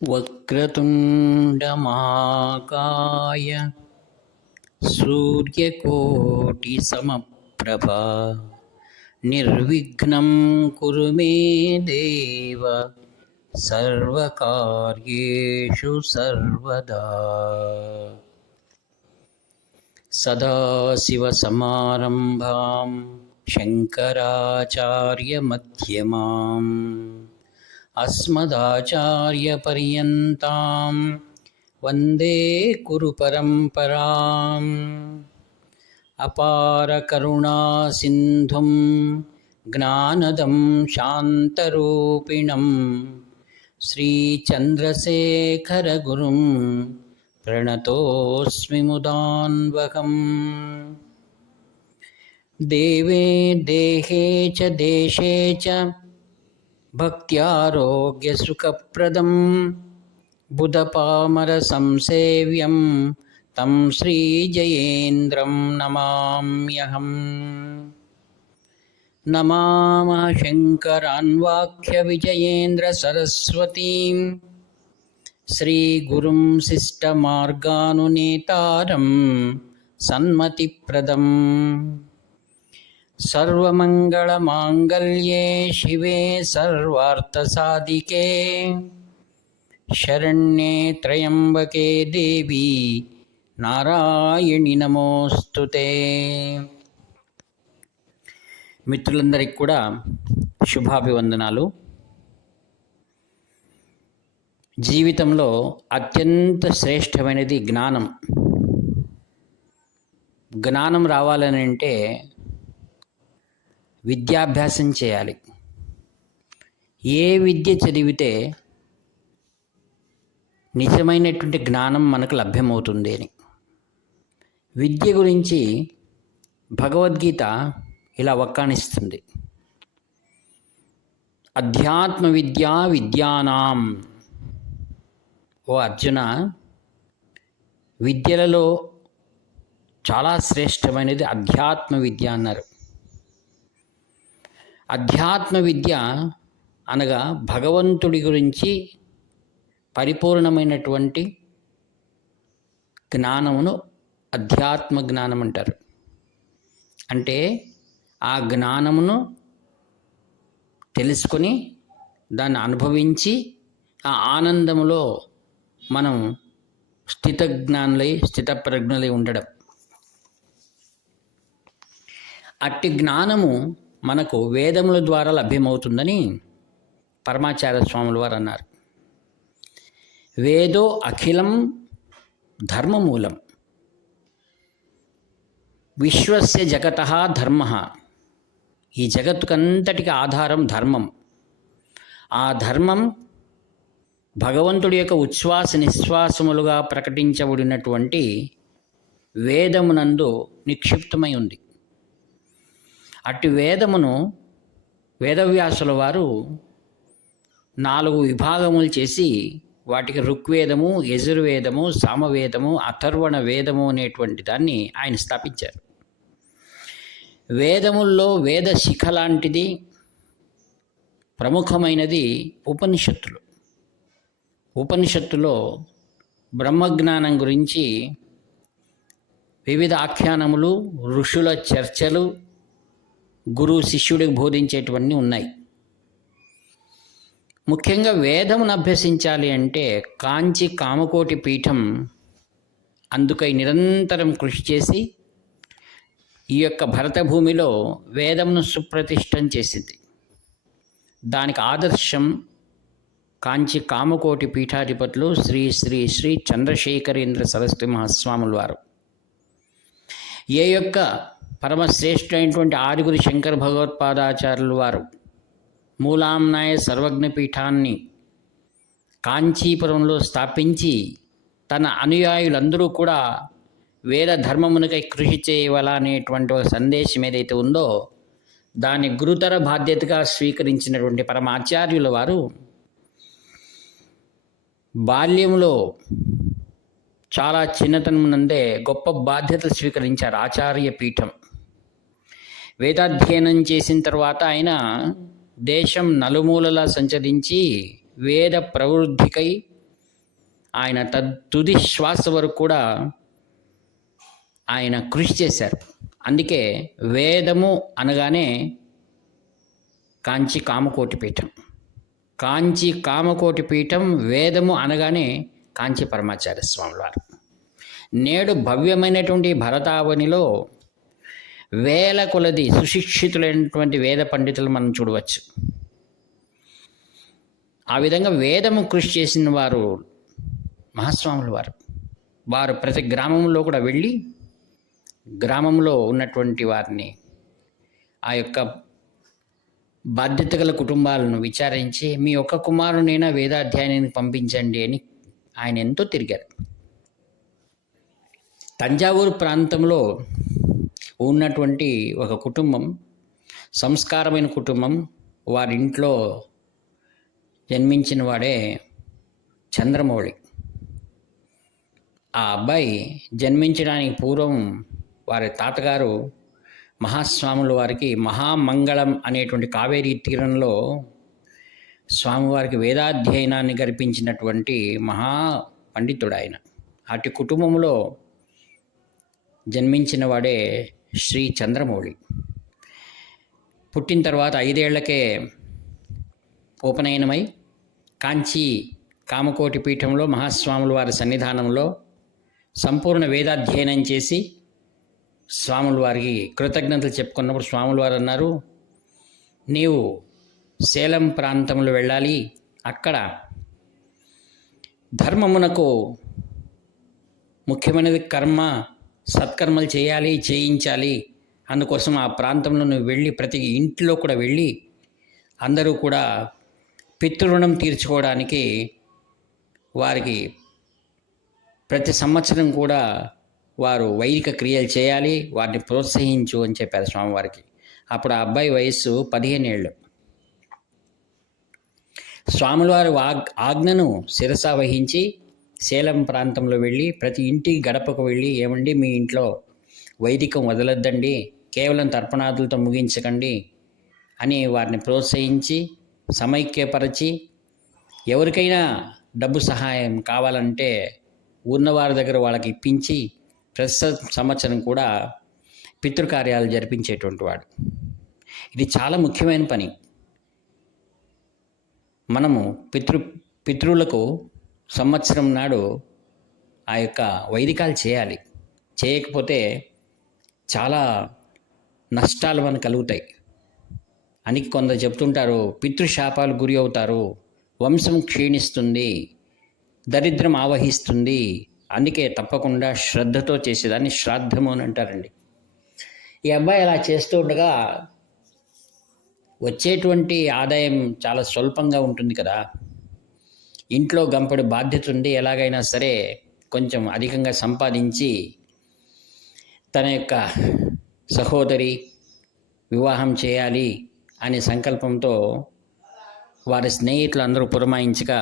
वक्रतुण्डमहाकाय सूर्यकोटिसमप्रभा निर्विघ्नं कुरु मे देव सर्वकार्येषु सर्वदा। सदाशिवसमारम्भां शङ्कराचार्यमध्यमाम् अस्मदाचार्यपर्यन्तां वन्दे गुरुपरम्पराम्। अपारकरुणासिन्धुं ज्ञानदं शान्तरूपिणं श्रीचन्द्रशेखरगुरुं प्रणतोऽस्मि मुदान्वहम्। देवे देहे च देशे च भक्त्यारोग्यसुखप्रदं बुधपामरसंसेव्यं तं श्रीजयेन्द्रं नमाम्यहम्। नमामः शङ्करान्वाख्यविजयेन्द्रसरस्वतीं श्रीगुरुं शिष्टमार्गानुनेतारं सन्मतिप्रदम्। सर्वमङ्गलमाङ्गल्ये शिवे सर्वार्थसाधिके शरण्ये त्र्यम्बके देवी నారాయణి నమోస్తుతే। మిత్రులందరికీ కూడా శుభాభివందనాలు. జీవితంలో అత్యంత శ్రేష్టమైనది జ్ఞానం. జ్ఞానం రావాలని అంటే విద్యాభ్యాసం చేయాలి. ఏ విద్య చదివితే నిజమైనటువంటి జ్ఞానం మనకు లభ్యమవుతుంది అని. విద్య గురించి భగవద్గీత ఇలా వక్కాణిస్తుంది. అధ్యాత్మ విద్యా విద్యానాం. ఓ అర్జున, విద్యలలో చాలా శ్రేష్టమైనది అధ్యాత్మ విద్య అన్నారు. అధ్యాత్మ విద్య అనగా భగవంతుడి గురించి పరిపూర్ణమైనటువంటి జ్ఞానమును అధ్యాత్మ జ్ఞానం అంటారు. అంటే ఆ జ్ఞానమును తెలుసుకొని దాన్ని అనుభవించి ఆ ఆనందములో మనం స్థితప్రజ్ఞులై ఉండడం. అట్టి జ్ఞానము మనకు వేదముల ద్వారా లభ్యమవుతుందని పరమాచార్య స్వాముల వారు అన్నారు. వేదో అఖిలం ధర్మమూలం విశ్వస్య జగతః ధర్మః. ఈ జగత్తుకంతటికి ఆధారం ధర్మం. ఆ ధర్మం భగవంతుడి యొక్క ఉచ్ఛ్వాస నిశ్వాసములుగా ప్రకటించబడినటువంటి వేదమునందు నిక్షిప్తమై ఉంది. అట్టి వేదమును వేదవ్యాసుల వారు 4 విభాగములు చేసి వాటికి ఋగ్వేదము, యజుర్వేదము, సామవేదము, అథర్వణ వేదము అనేటువంటి దాన్ని ఆయన స్థాపించారు. వేదముల్లో వేద శిఖ లాంటిది ప్రముఖమైనది ఉపనిషత్తులు. ఉపనిషత్తులో బ్రహ్మజ్ఞానం గురించి వివిధ ఆఖ్యానములు, ఋషుల చర్చలు, గురువు శిష్యుడికి బోధించేటివన్నీ ఉన్నాయి. ముఖ్యంగా వేదమును అభ్యసించాలి అంటే కాంచి కామకోటి పీఠం అందుకై నిరంతరం కృషి చేసి ఈ యొక్క భరతభూమిలో వేదమును సుప్రతిష్టం చేసింది. దానికి ఆదర్శం కాంచి కామకోటి పీఠాధిపతులు శ్రీ శ్రీ శ్రీ చంద్రశేఖరేంద్ర సరస్వతి మహాస్వాముల వారు. ఏ యొక్క పరమశ్రేష్ఠమైనటువంటి ఆదిగురు శంకర భగవత్పాదాచార్యుల వారు మూలాంనాయ సర్వజ్ఞ పీఠాన్ని కాంచీపురంలో స్థాపించి తన అనుయాయులందరూ కూడా వేద ధర్మమునకై కృషి చేయవలనేటువంటి ఒక సందేశం ఏదైతే ఉందో దాన్ని గురుతర బాధ్యతగా స్వీకరించినటువంటి పరమాచార్యుల వారు బాల్యంలో చాలా చిన్నతనం నుండే గొప్ప బాధ్యతలు స్వీకరించారు. ఆచార్య పీఠం వేదాధ్యయనం చేసిన తర్వాత ఆయన దేశం నలుమూలలా సంచరించి వేద ప్రవృద్ధికై ఆయన తుది శ్వాస వరకు కూడా ఆయన కృషి చేశారు. అందుకే వేదము అనగానే కాంచి కామకోటి పీఠం, కాంచి కామకోటి పీఠం, వేదము అనగానే కాంచి పరమాచార్య స్వాముల వారు. నేడు భవ్యమైనటువంటి భరతావనిలో వేల కొలది సుశిక్షితులైనటువంటి వేద పండితులు మనం చూడవచ్చు. ఆ విధంగా వేదము కృషి చేసిన వారు మహాస్వాముల వారు. వారు ప్రతి గ్రామంలో కూడా వెళ్ళి గ్రామంలో ఉన్నటువంటి వారిని, ఆ యొక్క బాధ్యత గల కుటుంబాలను విచారించి మీ ఒక్క కుమారునైనా వేదాధ్యయనానికి పంపించండి అని ఆయన ఎంతో తిరిగారు. తంజావూరు ప్రాంతంలో ఉన్నటువంటి ఒక కుటుంబం, సంస్కారమైన కుటుంబం, వారింట్లో జన్మించిన వాడే చంద్రమౌళి. ఆ అబ్బాయి జన్మించడానికి పూర్వం వారి తాతగారు మహాస్వాముల వారికి మహామంగళం అనేటువంటి కావేరీ తీరంలో స్వామివారికి వేదాధ్యయనాన్ని గర్పించినటువంటి మహా పండితుడు ఆయన. అటు కుటుంబంలో జన్మించిన వాడే శ్రీ చంద్రమౌళి. పుట్టిన తర్వాత 5 ఏళ్లకే ఉపనయనమై కాంచి కామకోటి పీఠంలో మహాస్వాముల వారి సన్నిధానంలో సంపూర్ణ వేదాధ్యయనం చేసి స్వాముల వారికి కృతజ్ఞతలు చెప్పుకున్నప్పుడు స్వాముల వారు అన్నారు, నీవు సేలం ప్రాంతంలో వెళ్ళాలి, అక్కడ ధర్మమునకు ముఖ్యమైనది కర్మ, సత్కర్మలు చేయించాలి. అందుకోసం ఆ ప్రాంతంలో నువ్వు వెళ్ళి ప్రతి ఇంట్లో కూడా వెళ్ళి అందరూ కూడా పితృరుణం తీర్చుకోవడానికి వారికి ప్రతి సంవత్సరం కూడా వారు వైదిక క్రియలు చేయాలి, వారిని ప్రోత్సహించు అని చెప్పారు స్వామివారికి. అప్పుడు ఆ అబ్బాయి వయస్సు 15 ఏళ్ళు. స్వాములవారి ఆజ్ఞను శిరస వహించి సేలం ప్రాంతంలో వెళ్ళి ప్రతి ఇంటి గడపకు వెళ్ళి, ఏమండి మీ ఇంట్లో వైదికం వదలొద్దండి, కేవలం తర్పణాదులతో ముగించకండి అని వారిని ప్రోత్సహించి సమైక్యపరిచి, ఎవరికైనా డబ్బు సహాయం కావాలంటే ఉన్నవారి దగ్గర వాళ్ళకి ఇప్పించి ప్రతి సంవత్సరం కూడా పితృకార్యాలు జరిపించేటువంటి వాడు. ఇది చాలా ముఖ్యమైన పని. మనము పితృలకు సంవత్సరం నాడు ఆ యొక్క వైదికాలు చేయాలి. చేయకపోతే చాలా నష్టాలు మనకు కలుగుతాయి అని కొందరు చెప్తుంటారు. పితృశాపాలు గురి అవుతారు, వంశం క్షీణిస్తుంది, దరిద్రం ఆవహిస్తుంది. అందుకే తప్పకుండా శ్రద్ధతో చేసేదాన్ని శ్రాద్ధము అని అంటారండి. ఈ అబ్బాయి అలా చేస్తూ ఉండగా వచ్చేటువంటి ఆదాయం చాలా స్వల్పంగా ఉంటుంది కదా. ఇంట్లో గంపడి బాధ్యత ఉండి ఎలాగైనా సరే కొంచెం అధికంగా సంపాదించి తన యొక్క సహోదరి వివాహం చేయాలి అనే సంకల్పంతో వారి స్నేహితులు అందరూ పురమాయించగా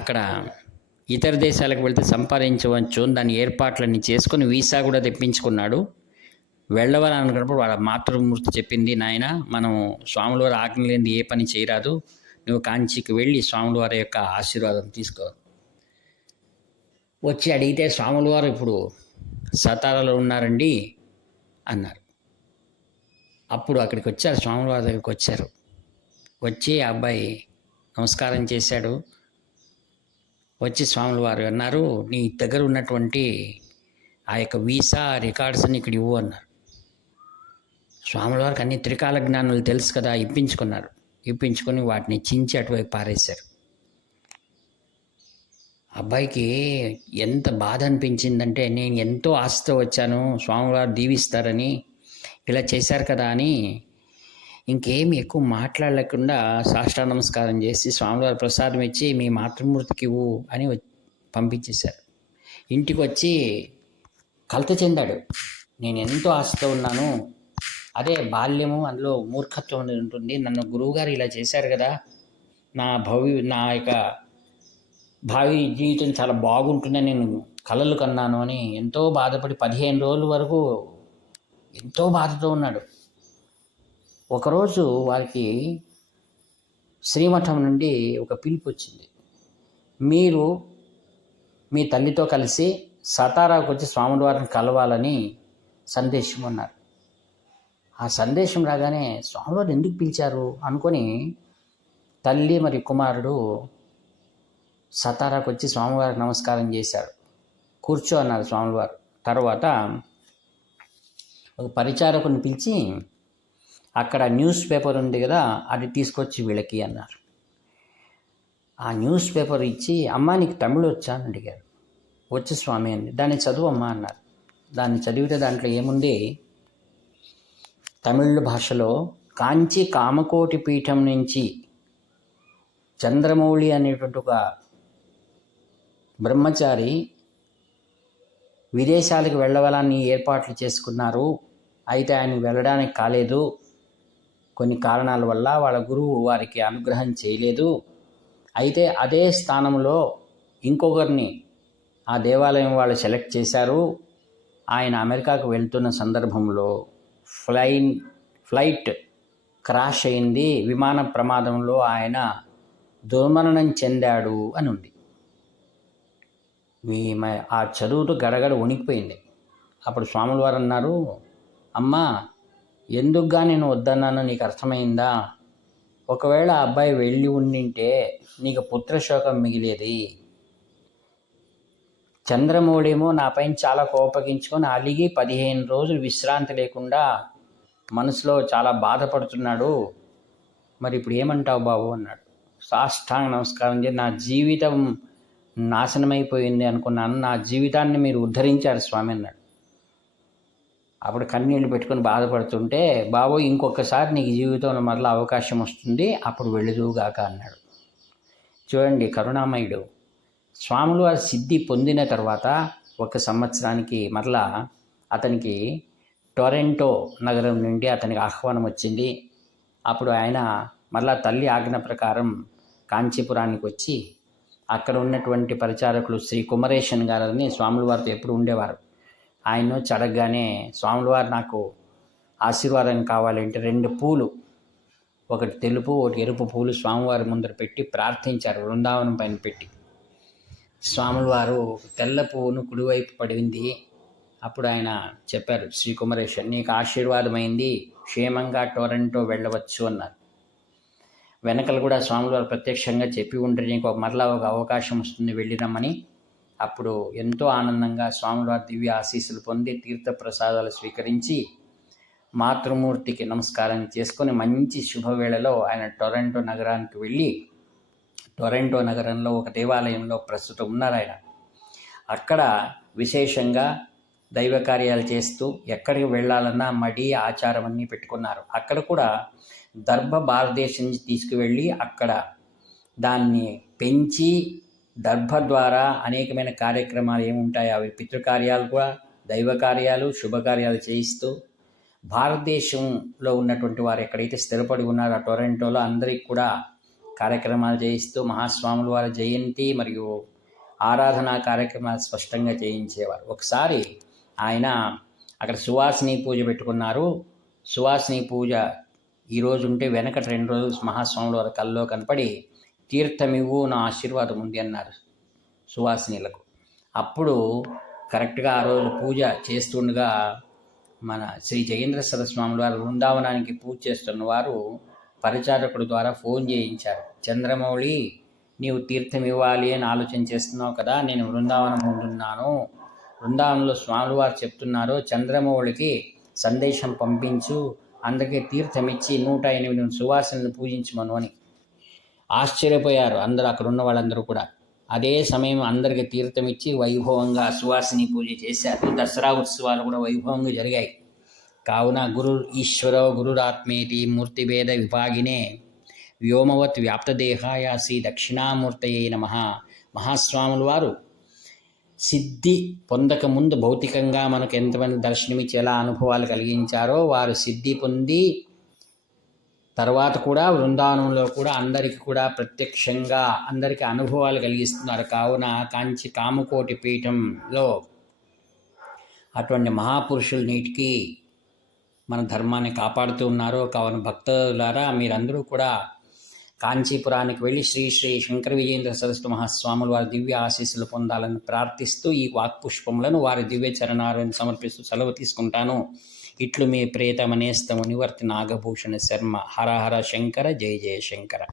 అక్కడ ఇతర దేశాలకు వెళ్తే సంపాదించవచ్చు దాని ఏర్పాట్లన్నీ చేసుకొని వీసా కూడా తెప్పించుకున్నాడు. వెళ్ళవాలని అనుకున్నప్పుడు వాళ్ళ మాతృమూర్తి చెప్పింది, నాయన మనం స్వాముల వారి ఆజ్ఞ లేనిది ఏ పని చేయరాదు, నువ్వు కాంచీకి వెళ్ళి స్వాముల వారి యొక్క ఆశీర్వాదం తీసుకో. వచ్చి అడిగితే స్వాముల వారు ఇప్పుడు సతారాలో ఉన్నారండి అన్నారు. అప్పుడు అక్కడికి వచ్చారు, స్వాముల వారి దగ్గరికి వచ్చారు. వచ్చి ఆ అబ్బాయి నమస్కారం చేశాడు. వచ్చి స్వాముల వారు అన్నారు, నీ దగ్గర ఉన్నటువంటి ఆ యొక్క వీసా రికార్డ్స్ని ఇక్కడ ఇవ్వు అన్నారు. స్వాముల వారికి అన్ని త్రికాల జ్ఞానాలు తెలుసు కదా, ఇప్పించుకున్నారు. ఇప్పించుకొని వాటిని చించి అటువైపు పారేశారు. అబ్బాయికి ఎంత బాధ అనిపించిందంటే, నేను ఎంతో ఆశతో వచ్చాను, స్వాముల వారు దీవిస్తారని, ఇలా చేశారు కదా అని ఇంకేమి ఎక్కువ మాట్లాడలేకుండా సాష్టాంగ నమస్కారం చేసి స్వామివారి ప్రసాదం ఇచ్చి మీ మాతృమూర్తికి ఇవ్వు అని పంపించేశారు. ఇంటికి వచ్చి కలత చెందాడు. నేను ఎంతో ఆశతో ఉన్నాను, అదే బాల్యము, అందులో మూర్ఖత్వం అనేది ఉంటుంది. నన్ను గురువుగారు ఇలా చేశారు కదా, నా యొక్క భావి జీవితం చాలా బాగుంటుందని నేను కలలు కన్నాను అని ఎంతో బాధపడి 15 రోజుల వరకు ఎంతో బాధతో ఉన్నాడు. ఒకరోజు వారికి శ్రీమఠం నుండి ఒక పిలుపు వచ్చింది. మీరు మీ తల్లితో కలిసి సతారాకు వచ్చి స్వాముల వారిని కలవాలని సందేశం అన్నారు. ఆ సందేశం రాగానే స్వామివారు ఎందుకు పిలిచారు అనుకొని తల్లి మరియు కుమారుడు సతారాకు వచ్చి స్వామివారికి నమస్కారం చేశారు. కూర్చో అన్నారు స్వామివారు. తర్వాత ఒక పరిచారకుని పిలిచి అక్కడ న్యూస్ పేపర్ ఉంది కదా, అది తీసుకొచ్చి వీళ్ళకి అన్నారు. ఆ న్యూస్ పేపర్ ఇచ్చి, అమ్మ నీకు తమిళ వచ్చా అని అడిగారు. వచ్చి స్వామి అంది. దాన్ని చదువమ్మా అన్నారు. దాన్ని చదివితే దాంట్లో ఏముంది, తమిళ భాషలో కాంచి కామకోటి పీఠం నుంచి చంద్రమౌళి అనేటువంటి ఒక బ్రహ్మచారి విదేశాలకు వెళ్ళవాలని ఏర్పాట్లు చేసుకున్నారు. అయితే ఆయన వెళ్ళడానికి కాలేదు. కొన్ని కారణాల వల్ల వాళ్ళ గురువు వారికి అనుగ్రహం చేయలేదు. అయితే అదే స్థానంలో ఇంకొకరిని ఆ దేవాలయం వాళ్ళు సెలెక్ట్ చేశారు. ఆయన అమెరికాకు వెళ్తున్న సందర్భంలో ఫ్లైట్ క్రాష్ అయింది. విమాన ప్రమాదంలో ఆయన దుర్మరణం చెందాడు అని ఉంది. ఆ చదువుతో గడగడ వణికిపోయింది. అప్పుడు స్వాముల వారు అన్నారు, అమ్మా ఎందుకుగా నేను వద్దన్నానో నీకు అర్థమైందా? ఒకవేళ ఆ అబ్బాయి వెళ్ళి ఉండింటే నీకు పుత్రశోకం మిగిలేది. చంద్రమౌళేమో నా పైన చాలా కోపగించుకొని అలిగి 15 రోజులు విశ్రాంతి లేకుండా మనసులో చాలా బాధపడుతున్నాడు. మరి ఇప్పుడు ఏమంటావు బాబు అన్నాడు. సాష్టాంగ నమస్కారం చేసి, నా జీవితం నాశనమైపోయింది అనుకున్నాను, నా జీవితాన్ని మీరు ఉద్ధరించారు స్వామి అన్నాడు. అప్పుడు కన్నీళ్ళు పెట్టుకొని బాధపడుతుంటే, బాబు ఇంకొకసారి నీకు జీవితంలో మరలా అవకాశం వస్తుంది, అప్పుడు వెళ్ళుదువుగాక అన్నాడు. చూడండి, కరుణామయుడు. స్వాములు వారి సిద్ధి పొందిన తర్వాత 1 సంవత్సరానికి మరలా అతనికి టొరంటో నగరం నుండి అతనికి ఆహ్వానం వచ్చింది. అప్పుడు ఆయన మరలా తల్లి ఆజ్ఞ ప్రకారం కాంచీపురానికి వచ్చి అక్కడ ఉన్నటువంటి పరిచారకులు శ్రీ కుమరేషన్ గారని స్వాముల వారితో ఎప్పుడు ఉండేవారు. ఆయన చడగ్గానే స్వాముల వారు నాకు ఆశీర్వాదం కావాలంటే 2 పూలు, ఒకటి తెలుపు ఒకటి ఎరుపు పూలు స్వామివారి ముందర పెట్టి ప్రార్థించారు. బృందావనం పైన పెట్టి స్వాముల వారు తెల్ల పువ్వును కుడివైపు పడింది. అప్పుడు ఆయన చెప్పారు, శ్రీ కుమరేషన్ నీకు ఆశీర్వాదమైంది, క్షేమంగా టొరంటో వెళ్ళవచ్చు అన్నారు. వెనకలు కూడా స్వాముల వారు ప్రత్యక్షంగా చెప్పి ఉంటే నీకు మరలా ఒక అవకాశం వస్తుంది, వెళ్ళిరమ్మని. అప్పుడు ఎంతో ఆనందంగా స్వాముల వారి దివ్య ఆశీస్సులు పొంది తీర్థప్రసాదాలు స్వీకరించి మాతృమూర్తికి నమస్కారం చేసుకొని మంచి శుభవేళలో ఆయన టొరంటో నగరానికి వెళ్ళి, టొరంటో నగరంలో ఒక దేవాలయంలో ప్రస్తుతం ఉన్నారు ఆయన. అక్కడ విశేషంగా దైవ కార్యాలు చేస్తూ ఎక్కడికి వెళ్ళాలన్నా మడి ఆచారం అన్నీ పెట్టుకున్నారు. అక్కడ కూడా దర్భ భారతదేశం నుంచి తీసుకువెళ్ళి అక్కడ దాన్ని పెంచి దర్భ ద్వారా అనేకమైన కార్యక్రమాలు ఏముంటాయి అవి పితృకార్యాలు కూడా, దైవ కార్యాలు, శుభకార్యాలు చేయిస్తూ భారతదేశంలో ఉన్నటువంటి వారు ఎక్కడైతే స్థిరపడి ఉన్నారో ఆ టొరంటోలో అందరికీ కూడా కార్యక్రమాలు చేయిస్తూ మహాస్వాముల వారి జయంతి మరియు ఆరాధనా కార్యక్రమాలు స్పష్టంగా చేయించేవారు. ఒకసారి ఆయన అక్కడ సువాసిని పూజ పెట్టుకున్నారు. సువాసిని పూజ ఈరోజు ఉంటే వెనకటి 2 రోజులు మహాస్వాముల వారి కల్లో కనపడి తీర్థమివ్వు నా ఆశీర్వాదం ఉంది అన్నారు సువాసినీలకు. అప్పుడు కరెక్ట్గా ఆ రోజు పూజ చేస్తుండగా మన శ్రీ జయేంద్ర సరస్వాముల వారు బృందావనానికి పూజ చేస్తున్న వారు పరిచారకుడు ద్వారా ఫోన్ చేయించారు. చంద్రమౌళి నీవు తీర్థం ఇవ్వాలి అని ఆలోచన చేస్తున్నావు కదా, నేను బృందావనం ఉంటున్నాను, బృందావనంలో స్వాముల వారు చెప్తున్నారు చంద్రమౌళికి సందేశం పంపించు, అందరికీ తీర్థమిచ్చి 108 సువాసనలు పూజించమను అని. ఆశ్చర్యపోయారు అందరూ, అక్కడ ఉన్న వాళ్ళందరూ కూడా. అదే సమయం అందరికీ తీర్థం ఇచ్చి వైభవంగా సువాసిని పూజ చేశారు. దసరా ఉత్సవాలు కూడా వైభవంగా జరిగాయి. కావున గురు ఈశ్వరో గురురాత్మేతి మూర్తిభేద విభాగినే వ్యోమవత్ వ్యాప్తదేహాయ శ్రీ దక్షిణామూర్తయే నమః. మహాస్వాముల వారు సిద్ధి పొందకముందు భౌతికంగా మనకు ఎంతమంది దర్శనమిచ్చి ఎలా అనుభవాలు కలిగించారో, వారు సిద్ధి పొంది తర్వాత కూడా బృందావనంలో కూడా అందరికీ కూడా ప్రత్యక్షంగా అందరికీ అనుభవాలు కలిగిస్తున్నారు. కావున కాంచి కామకోటి పీఠంలో అటువంటి మహాపురుషులు నీటికి మన ధర్మాన్ని కాపాడుతూ ఉన్నారు. కావున భక్తులారా మీరందరూ కూడా కాంచీపురానికి వెళ్ళి శ్రీ శ్రీ శంకర విజయేంద్ర సరస్వతి మహాస్వాములు వారి దివ్య ఆశీస్సులు పొందాలని ప్రార్థిస్తూ ఈ వాక్పుష్పములను వారి దివ్య చరణాలను సమర్పిస్తూ సెలవు తీసుకుంటాను. ఇట్లు మీ ప్రియతమ నేస్తము నివర్తి నాగభూషణ శర్మ. హర హర శంకర, జయ జయ శంకర.